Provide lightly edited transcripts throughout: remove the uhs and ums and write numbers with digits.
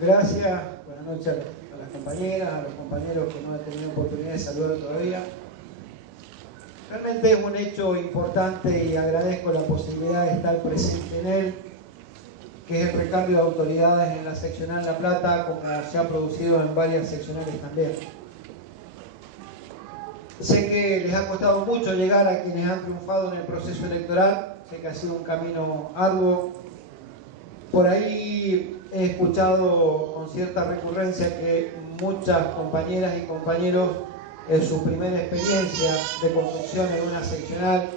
Gracias, buenas noches a las compañeras, a los compañeros que no han tenido oportunidad de saludar todavía. Realmente es un hecho importante y agradezco la posibilidad de estar presente en él, que es el recambio de autoridades en la seccional La Plata, como se ha producido en varias seccionales también. Sé que les ha costado mucho llegar a quienes han triunfado en el proceso electoral, sé que ha sido un camino arduo. Por ahí he escuchado con cierta recurrencia que muchas compañeras y compañeros en su primera experiencia de conducción en una seccional.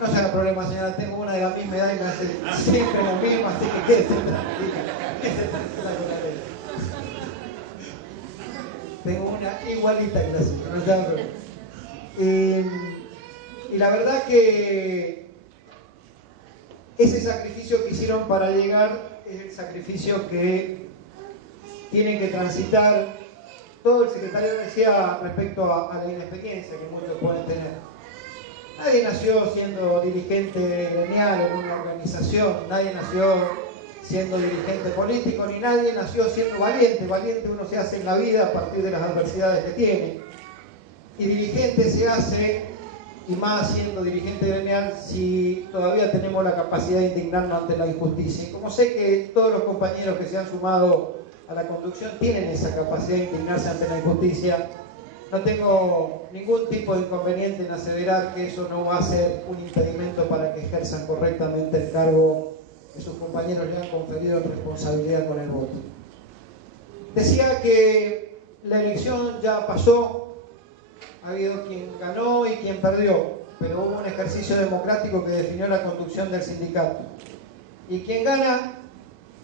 No se haga problema, señora, tengo una de la misma edad y me hace siempre lo mismo, así que quédese tranquila. Tengo una igualita que la señora, no se haga problema. Y la verdad que ese sacrificio que hicieron para llegar es el sacrificio que tienen que transitar. Todo el secretario decía respecto a la inexperiencia que muchos pueden tener. Nadie nació siendo dirigente gremial en una organización, nadie nació siendo dirigente político, ni nadie nació siendo valiente. Valiente uno se hace en la vida a partir de las adversidades que tiene. Y dirigente se hace, y más siendo dirigente gremial, si todavía tenemos la capacidad de indignarnos ante la injusticia. Y como sé que todos los compañeros que se han sumado a la conducción tienen esa capacidad de indignarse ante la injusticia, no tengo ningún tipo de inconveniente en aseverar que eso no va a ser un impedimento para que ejerzan correctamente el cargo que sus compañeros le han conferido en responsabilidad con el voto. Decía que la elección ya pasó, ha habido quien ganó y quien perdió, pero hubo un ejercicio democrático que definió la conducción del sindicato. Y quien gana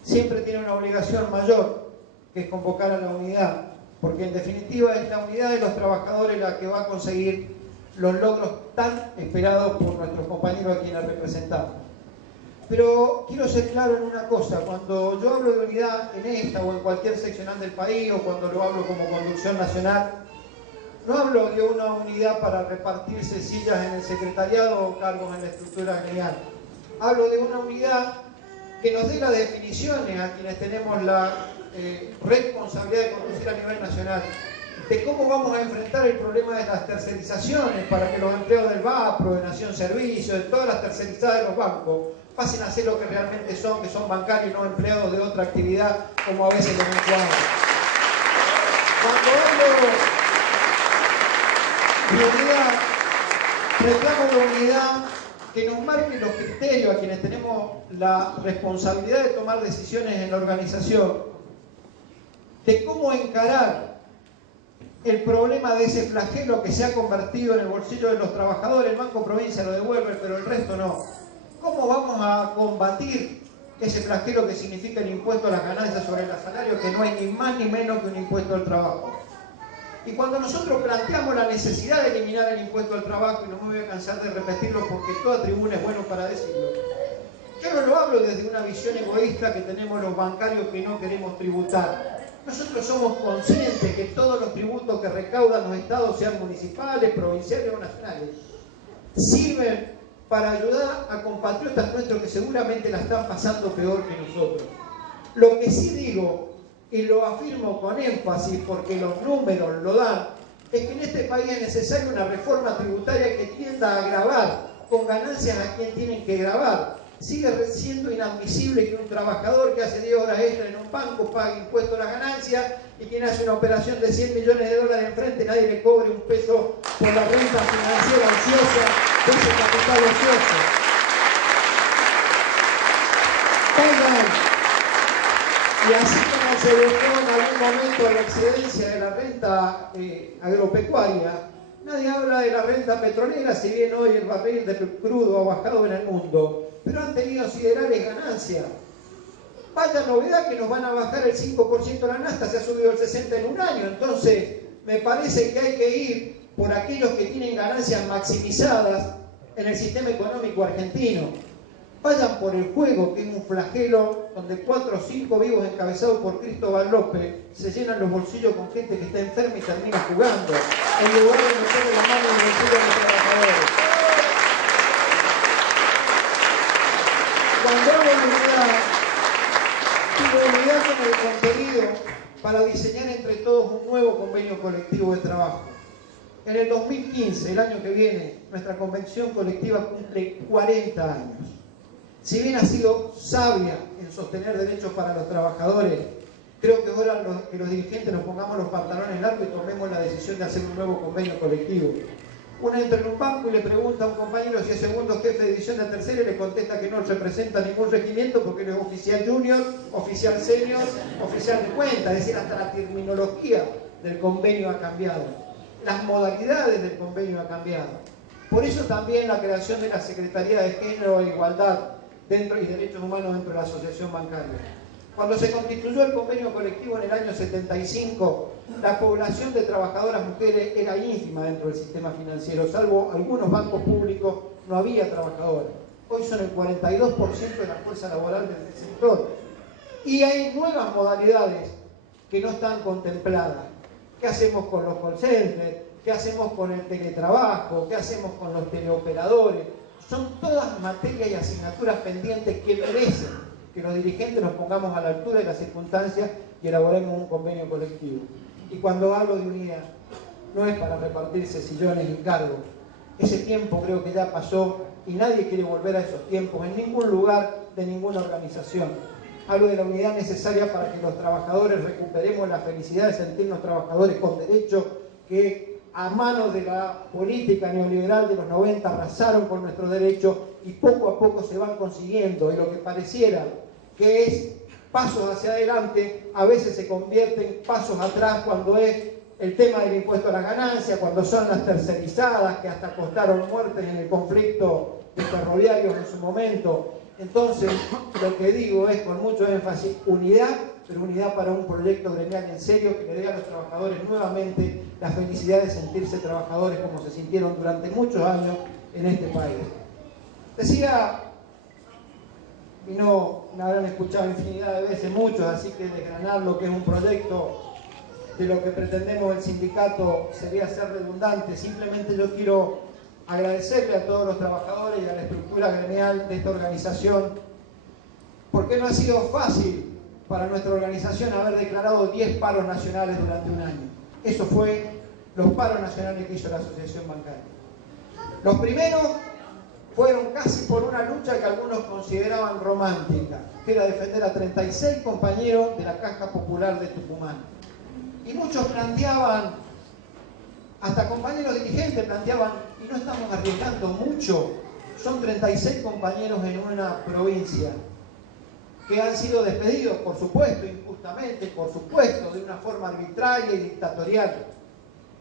siempre tiene una obligación mayor, que es convocar a la unidad, porque en definitiva es la unidad de los trabajadores la que va a conseguir los logros tan esperados por nuestros compañeros a quienes representamos. Pero quiero ser claro en una cosa: cuando yo hablo de unidad en esta o en cualquier seccional del país, o cuando lo hablo como conducción nacional, no hablo de una unidad para repartirse sillas en el secretariado o cargos en la estructura gremial. Hablo de una unidad que nos dé las definiciones a quienes tenemos la responsabilidad de conducir a nivel nacional, de cómo vamos a enfrentar el problema de las tercerizaciones para que los empleados del VAPRO, de Nación Servicio, de todas las tercerizadas de los bancos, pasen a ser lo que realmente son, que son bancarios y no empleados de otra actividad, como a veces los encuadran. Cuando hablo de unidad, reclamo de unidad que nos marque los criterios a quienes tenemos la responsabilidad de tomar decisiones en la organización, de cómo encarar el problema de ese flagelo que se ha convertido en el bolsillo de los trabajadores. El Banco Provincia lo devuelve, pero el resto no. ¿Cómo vamos a combatir ese flagelo que significa el impuesto a las ganancias sobre el salario, que no hay ni más ni menos que un impuesto al trabajo? Y cuando nosotros planteamos la necesidad de eliminar el impuesto al trabajo, y no me voy a cansar de repetirlo porque toda tribuna es bueno para decirlo, yo no lo hablo desde una visión egoísta que tenemos los bancarios que no queremos tributar. Nosotros somos conscientes que todos los tributos que recaudan los estados, sean municipales, provinciales o nacionales, sirven para ayudar a compatriotas nuestros que seguramente la están pasando peor que nosotros. Lo que sí digo, y lo afirmo con énfasis porque los números lo dan, es que en este país es necesaria una reforma tributaria que tienda a gravar con ganancias a quien tienen que gravar. Sigue siendo inadmisible que un trabajador que hace 10 horas extra en un banco pague impuesto a las ganancias, y quien hace una operación de 100 millones de dólares enfrente nadie le cobre un peso por la renta financiera ociosa de ese capital ocioso. Oigan, y así como se dejó en algún momento la excedencia de la renta agropecuaria, nadie habla de la renta petrolera, si bien hoy el barril de crudo ha bajado en el mundo, pero han tenido siderales ganancias. Vaya novedad que nos van a bajar el 5% la nafta, se ha subido el 60% en un año. Entonces, me parece que hay que ir por aquellos que tienen ganancias maximizadas en el sistema económico argentino. Vayan por el juego, que es un flagelo donde 4 o 5 vivos encabezados por Cristóbal López se llenan los bolsillos con gente que está enferma y termina jugando, en lugar de meterle la mano en el bolsillo de los trabajadores. Cuando hablo de unidad, digo unidad unidad con el contenido para diseñar entre todos un nuevo convenio colectivo de trabajo. En el 2015, el año que viene, nuestra convención colectiva cumple 40 años. Si bien ha sido sabia en sostener derechos para los trabajadores, creo que es hora que los dirigentes nos pongamos los pantalones largos y tomemos la decisión de hacer un nuevo convenio colectivo. Uno entra en un banco y le pregunta a un compañero si es segundo jefe de división de tercera y le contesta que no representa ningún regimiento porque él es oficial junior, oficial senior, oficial de cuenta. Es decir, hasta la terminología del convenio ha cambiado. Las modalidades del convenio han cambiado. Por eso también la creación de la Secretaría de Género e Igualdad y Derechos Humanos dentro de la Asociación Bancaria. Cuando se constituyó el convenio colectivo en el año 75, la población de trabajadoras mujeres era ínfima dentro del sistema financiero, salvo algunos bancos públicos no había trabajadoras. Hoy son el 42% de la fuerza laboral del sector. Y hay nuevas modalidades que no están contempladas. ¿Qué hacemos con los call centers? ¿Qué hacemos con el teletrabajo? ¿Qué hacemos con los teleoperadores? Son todas materias y asignaturas pendientes que merecen que los dirigentes nos pongamos a la altura de las circunstancias y elaboremos un convenio colectivo. Y cuando hablo de unidad, no es para repartirse sillones y cargos. Ese tiempo creo que ya pasó y nadie quiere volver a esos tiempos en ningún lugar de ninguna organización. Hablo de la unidad necesaria para que los trabajadores recuperemos la felicidad de sentirnos trabajadores con derechos que a manos de la política neoliberal de los 90 arrasaron con nuestros derechos y poco a poco se van consiguiendo, y lo que pareciera que es pasos hacia adelante a veces se convierte en pasos atrás cuando es el tema del impuesto a la ganancia, cuando son las tercerizadas que hasta costaron muertes en el conflicto de ferroviarios en su momento. Entonces lo que digo es con mucho énfasis unidad, pero unidad para un proyecto gremial en serio que le dé a los trabajadores nuevamente la felicidad de sentirse trabajadores como se sintieron durante muchos años en este país. Decía, y no me habrán escuchado infinidad de veces muchos, así que desgranar lo que es un proyecto de lo que pretendemos el sindicato sería ser redundante. Simplemente yo quiero agradecerle a todos los trabajadores y a la estructura gremial de esta organización, porque no ha sido fácil para nuestra organización haber declarado 10 paros nacionales durante un año. Eso fue los paros nacionales que hizo la Asociación Bancaria. Los primeros fueron casi por una lucha que algunos consideraban romántica, que era defender a 36 compañeros de la Caja Popular de Tucumán. Y muchos planteaban, hasta compañeros dirigentes planteaban, y no estamos arriesgando mucho, son 36 compañeros en una provincia que han sido despedidos, por supuesto, injustamente, por supuesto, de una forma arbitraria y dictatorial.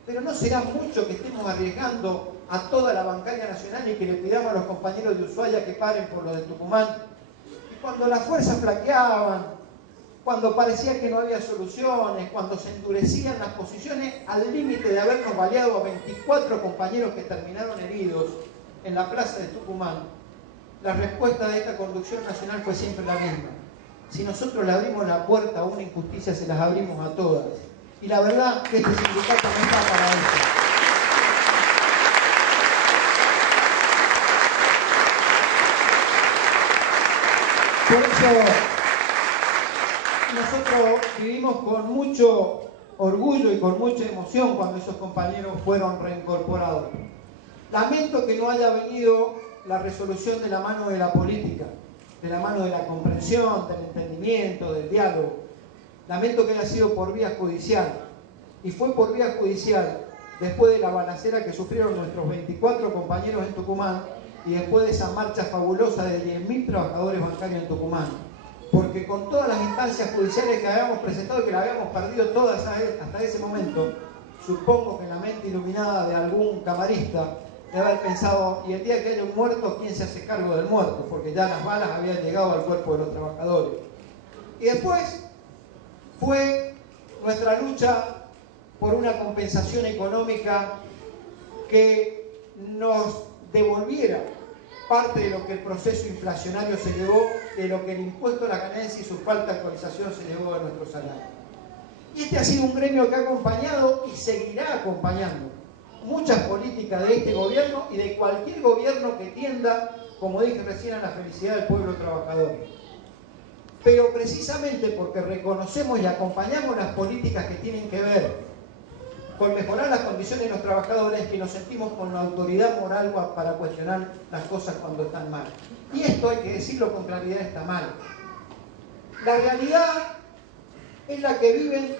Pero no será mucho que estemos arriesgando a toda la bancaria nacional y que le pidamos a los compañeros de Ushuaia que paren por lo de Tucumán. Y cuando las fuerzas flaqueaban, cuando parecía que no había soluciones, cuando se endurecían las posiciones al límite de habernos baleado a 24 compañeros que terminaron heridos en la plaza de Tucumán, la respuesta de esta conducción nacional fue siempre la misma. Si nosotros le abrimos la puerta a una injusticia, se las abrimos a todas. Y la verdad que este sindicato no está para eso. Por eso nosotros vivimos con mucho orgullo y con mucha emoción cuando esos compañeros fueron reincorporados. Lamento que no haya venido la resolución de la mano de la política, de la mano de la comprensión, del entendimiento, del diálogo. Lamento que haya sido por vía judicial. Y fue por vía judicial después de la balacera que sufrieron nuestros 24 compañeros en Tucumán y después de esa marcha fabulosa de 10.000 trabajadores bancarios en Tucumán. Porque con todas las instancias judiciales que habíamos presentado y que las habíamos perdido todas hasta ese momento, supongo que en la mente iluminada de algún camarista de haber pensado, y el día que haya un muerto, ¿quién se hace cargo del muerto? Porque ya las balas habían llegado al cuerpo de los trabajadores. Y después fue nuestra lucha por una compensación económica que nos devolviera parte de lo que el proceso inflacionario se llevó, de lo que el impuesto a la ganancia y su falta de actualización se llevó de nuestro salario. Y este ha sido un gremio que ha acompañado y seguirá acompañando muchas políticas de este gobierno y de cualquier gobierno que tienda, como dije recién, a la felicidad del pueblo trabajador. pero precisamente porque reconocemos y acompañamos las políticas que tienen que ver con mejorar las condiciones de los trabajadores, que nos sentimos con la autoridad moral para cuestionar las cosas cuando están mal. Y esto, hay que decirlo con claridad, está mal. La realidad es la que viven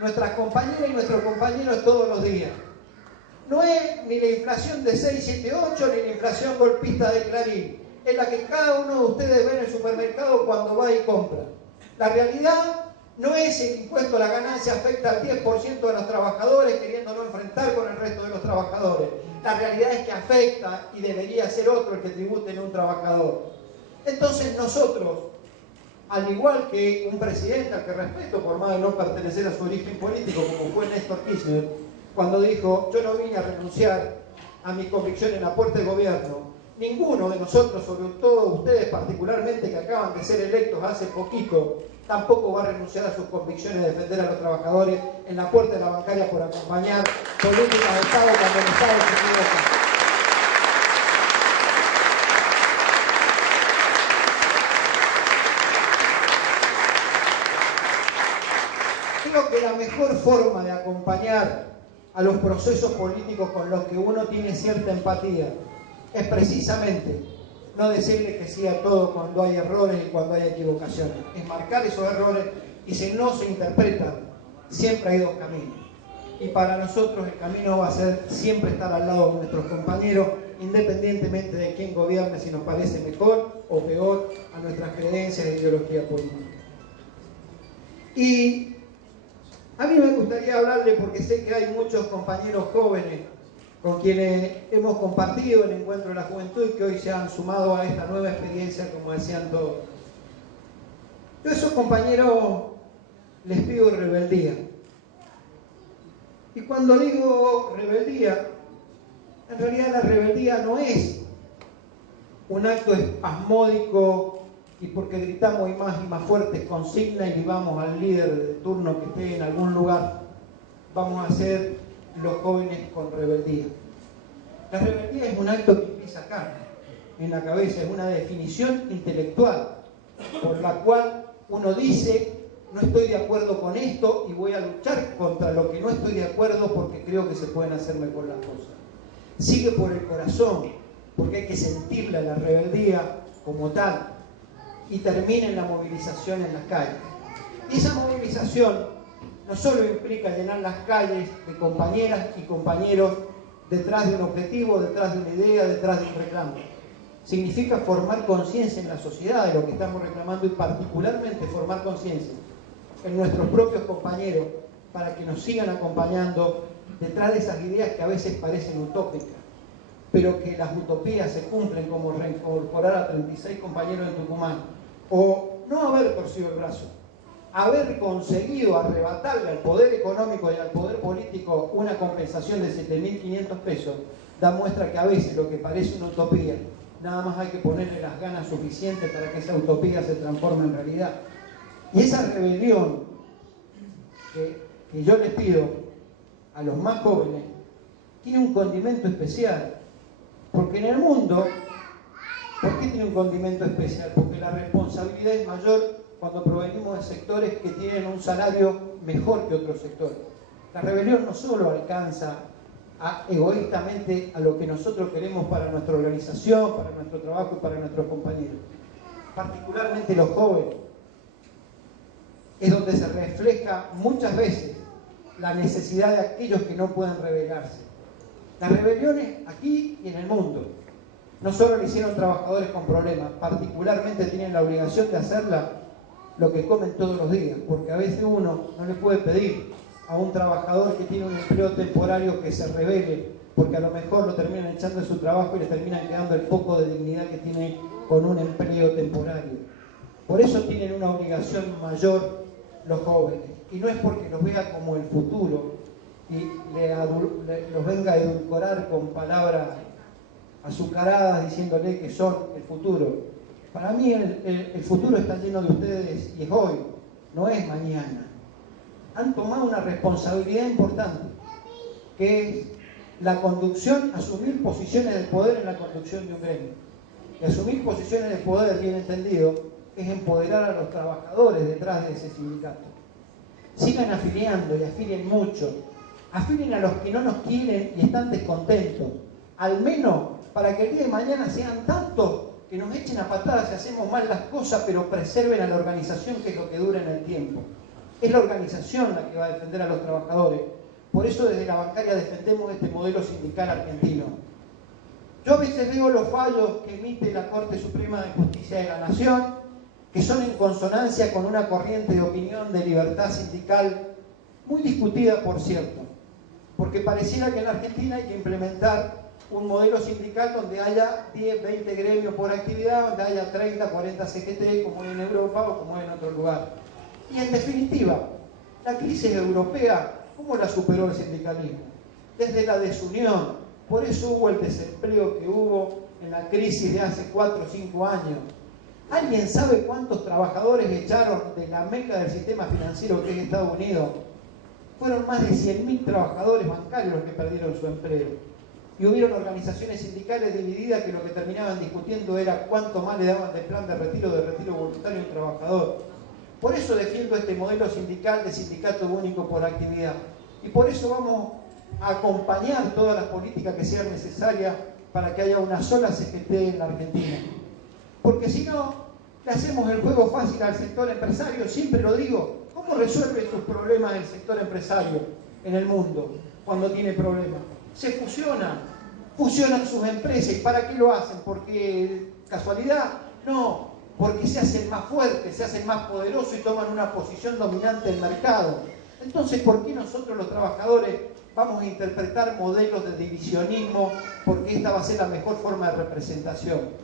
nuestras compañeras y nuestros compañeros todos los días. No es ni la inflación de 6, 7, 8, ni la inflación golpista de Clarín. Es la que cada uno de ustedes ve en el supermercado cuando va y compra. La realidad no es el impuesto a la ganancia afecta al 10% de los trabajadores queriéndolo enfrentar con el resto de los trabajadores. La realidad es que afecta y debería ser otro el que tribute en un trabajador. Entonces nosotros, al igual que un presidente al que respeto por más de no pertenecer a su origen político, como fue Néstor Kirchner, cuando dijo: yo no vine a renunciar a mi convicción en la puerta del gobierno, ninguno de nosotros, sobre todo ustedes particularmente que acaban de ser electos hace poquito, tampoco va a renunciar a sus convicciones de defender a los trabajadores en la puerta de la bancaria por acompañar políticas de Estado cuando el Estado se equivoca. Creo que la mejor forma de acompañar a los procesos políticos con los que uno tiene cierta empatía es precisamente no decirle que sí a todo cuando hay errores y cuando hay equivocaciones. Es marcar esos errores, y si no se interpretan, siempre hay dos caminos. Y para nosotros el camino va a ser siempre estar al lado de nuestros compañeros, independientemente de quién gobierne, si nos parece mejor o peor a nuestras creencias e ideología política. Y a mí me gustaría hablarle, porque sé que hay muchos compañeros jóvenes con quienes hemos compartido el encuentro de la juventud y que hoy se han sumado a esta nueva experiencia, como decían todos. Yo a esos compañeros les pido rebeldía. Y cuando digo rebeldía, en realidad la rebeldía no es un acto espasmódico y porque gritamos y más fuertes consigna y vivamos al líder de turno que esté en algún lugar, vamos a ser los jóvenes con rebeldía. La rebeldía es un acto que empieza acá, en la cabeza, es una definición intelectual por la cual uno dice: no estoy de acuerdo con esto y voy a luchar contra lo que no estoy de acuerdo porque creo que se pueden hacer mejor las cosas. Sigue por el corazón, porque hay que sentirla, la rebeldía como tal, y termina en la movilización en las calles. Y esa movilización no solo implica llenar las calles de compañeras y compañeros detrás de un objetivo, detrás de una idea, detrás de un reclamo. Significa formar conciencia en la sociedad de lo que estamos reclamando y particularmente formar conciencia en nuestros propios compañeros para que nos sigan acompañando detrás de esas ideas que a veces parecen utópicas, pero que las utopías se cumplen, como reincorporar a 36 compañeros en Tucumán, o no haber torcido el brazo, haber conseguido arrebatarle al poder económico y al poder político una compensación de 7.500 pesos, da muestra que a veces lo que parece una utopía, nada más hay que ponerle las ganas suficientes para que esa utopía se transforme en realidad. Y esa rebelión que yo les pido a los más jóvenes tiene un condimento especial, porque en el mundo, ¿por qué tiene un condimento especial? Porque la responsabilidad es mayor cuando provenimos de sectores que tienen un salario mejor que otros sectores. La rebelión no solo alcanza egoístamente a lo que nosotros queremos para nuestra organización, para nuestro trabajo y para nuestros compañeros. Particularmente los jóvenes, es donde se refleja muchas veces la necesidad de aquellos que no pueden rebelarse. Las rebeliones aquí y en el mundo no solo le hicieron trabajadores con problemas, particularmente tienen la obligación de hacerla lo que comen todos los días, porque a veces uno no le puede pedir a un trabajador que tiene un empleo temporario que se rebele, porque a lo mejor lo terminan echando de su trabajo y le terminan quedando el poco de dignidad que tiene con un empleo temporario. Por eso tienen una obligación mayor los jóvenes, y no es porque los vea como el futuro y los venga a edulcorar con palabras azucaradas diciéndole que son el futuro. Para mí el futuro está lleno de ustedes y es hoy, no es mañana. Han tomado una responsabilidad importante, que es la conducción, asumir posiciones de poder en la conducción de un gremio. Y asumir posiciones de poder, bien entendido, es empoderar a los trabajadores detrás de ese sindicato. Sigan afiliando y afilien mucho. Afilien a los que no nos quieren y están descontentos. Al menos para que el día de mañana sean tantos que nos echen a patadas si hacemos mal las cosas, pero preserven a la organización, que es lo que dura en el tiempo. Es la organización la que va a defender a los trabajadores. Por eso desde la bancaria defendemos este modelo sindical argentino. Yo a veces veo los fallos que emite la Corte Suprema de Justicia de la Nación, que son en consonancia con una corriente de opinión de libertad sindical muy discutida, por cierto, porque pareciera que en la Argentina hay que implementar un modelo sindical donde haya 10, 20 gremios por actividad, donde haya 30, 40 CGT, como en Europa o como en otro lugar. Y en definitiva, la crisis europea, ¿cómo la superó el sindicalismo? Desde la desunión. Por eso hubo el desempleo que hubo en la crisis de hace 4 o 5 años. ¿Alguien sabe cuántos trabajadores echaron de la meca del sistema financiero que es Estados Unidos? Fueron más de 100.000 trabajadores bancarios los que perdieron su empleo. Y hubieron organizaciones sindicales divididas que lo que terminaban discutiendo era cuánto más le daban de plan de retiro voluntario a un trabajador. Por eso defiendo este modelo sindical de sindicato único por actividad. Y por eso vamos a acompañar todas las políticas que sean necesarias para que haya una sola CGT en la Argentina. Porque si no, le hacemos el juego fácil al sector empresario. Siempre lo digo, ¿cómo resuelve sus problemas el sector empresario en el mundo cuando tiene problemas? Se fusionan sus empresas. ¿Y para qué lo hacen? ¿Porque casualidad? No, porque se hacen más fuertes, se hacen más poderosos y toman una posición dominante del mercado. Entonces, ¿por qué nosotros los trabajadores vamos a interpretar modelos de divisionismo? Porque esta va a ser la mejor forma de representación.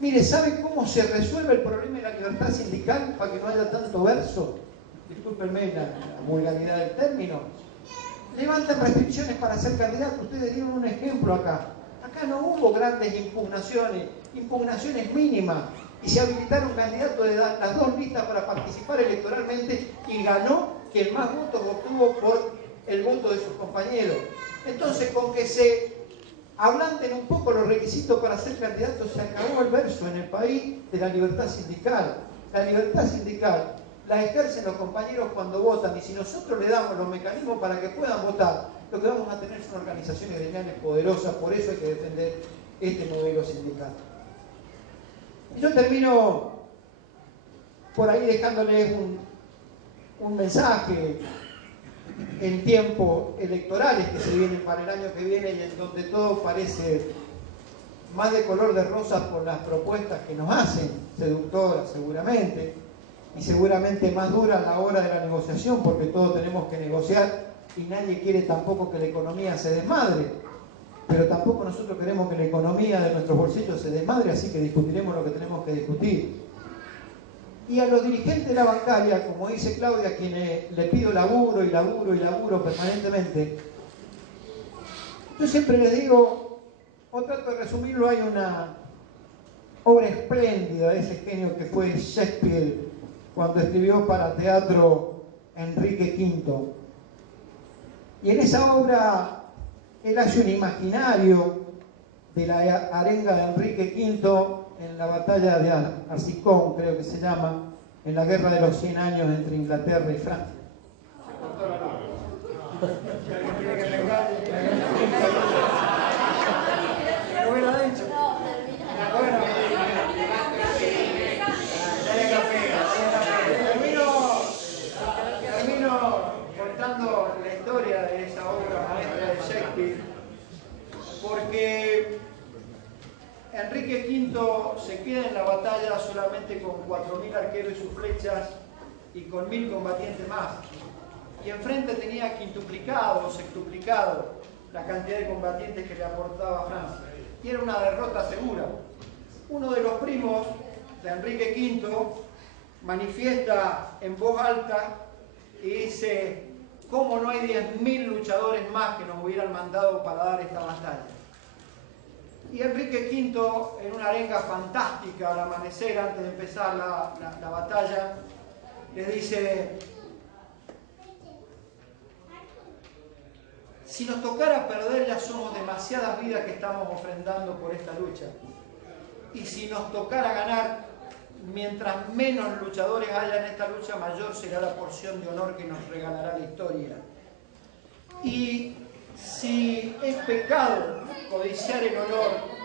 Mire, ¿sabe cómo se resuelve el problema de la libertad sindical para que no haya tanto verso? Discúlpenme la vulgaridad del término. Levantan restricciones para ser candidato. Ustedes dieron un ejemplo acá. Acá no hubo grandes impugnaciones mínimas. Y se habilitaron candidatos de las dos listas para participar electoralmente y ganó quien más votos obtuvo por el voto de sus compañeros. Entonces, con que se ablanden un poco los requisitos para ser candidato, se acabó el verso en el país de la libertad sindical. La libertad sindical la ejercen los compañeros cuando votan, y si nosotros le damos los mecanismos para que puedan votar, lo que vamos a tener son organizaciones gremiales poderosas. Por eso hay que defender este modelo sindical. Y yo termino por ahí dejándoles un mensaje en tiempos electorales que se vienen para el año que viene y en donde todo parece más de color de rosa por las propuestas que nos hacen, seductoras seguramente, y seguramente más duras a la hora de la negociación, porque todos tenemos que negociar y nadie quiere tampoco que la economía se desmadre, pero tampoco nosotros queremos que la economía de nuestros bolsillos se desmadre, así que discutiremos lo que tenemos que discutir. Y a los dirigentes de la bancaria, como dice Claudia, a quienes le pido laburo y laburo y laburo permanentemente, yo siempre les digo, o trato de resumirlo, hay una obra espléndida de ese genio que fue Shakespeare cuando escribió para teatro Enrique V. Y en esa obra él hace un imaginario de la arenga de Enrique V en la batalla de Arsicón, creo que se llama, en la guerra de los 100 años entre Inglaterra y Francia. Lo hubiera dicho. Bueno, termino contando la historia de esa obra maestra de Shakespeare, porque Enrique V se queda en la batalla solamente con 4.000 arqueros y sus flechas y con 1.000 combatientes más. Y enfrente tenía quintuplicado o sextuplicado la cantidad de combatientes que le aportaba Francia. Y era una derrota segura. Uno de los primos de Enrique V manifiesta en voz alta y dice: ¿cómo no hay 10.000 luchadores más que nos hubieran mandado para dar esta batalla? Y Enrique V, en una arenga fantástica al amanecer, antes de empezar la batalla, le dice: si nos tocara perder, ya somos demasiadas vidas que estamos ofrendando por esta lucha. Y si nos tocara ganar, mientras menos luchadores haya en esta lucha, mayor será la porción de honor que nos regalará la historia. Y si es pecado codiciar el honor,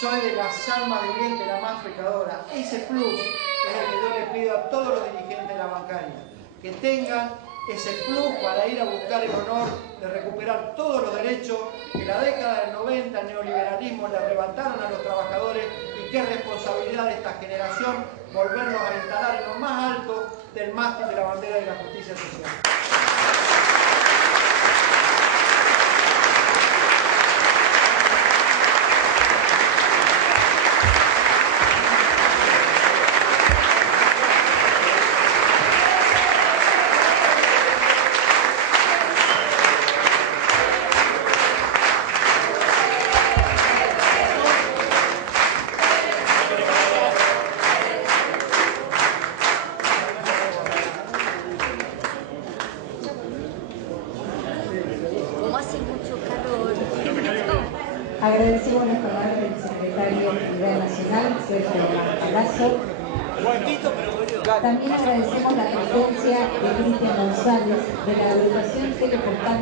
soy de las almas vivientes la más pecadora. Ese plus es el que yo le pido a todos los dirigentes de la bancaria, que tengan ese plus para ir a buscar el honor de recuperar todos los derechos que la década del 90 el neoliberalismo le arrebataron a los trabajadores, y qué responsabilidad de esta generación volverlos a instalar en lo más alto del mástil de la bandera de la justicia social. Agradecemos las palabras del secretario a nivel nacional, Sergio Palazzo. También agradecemos la presencia de Cristian González de la agrupación Teleportal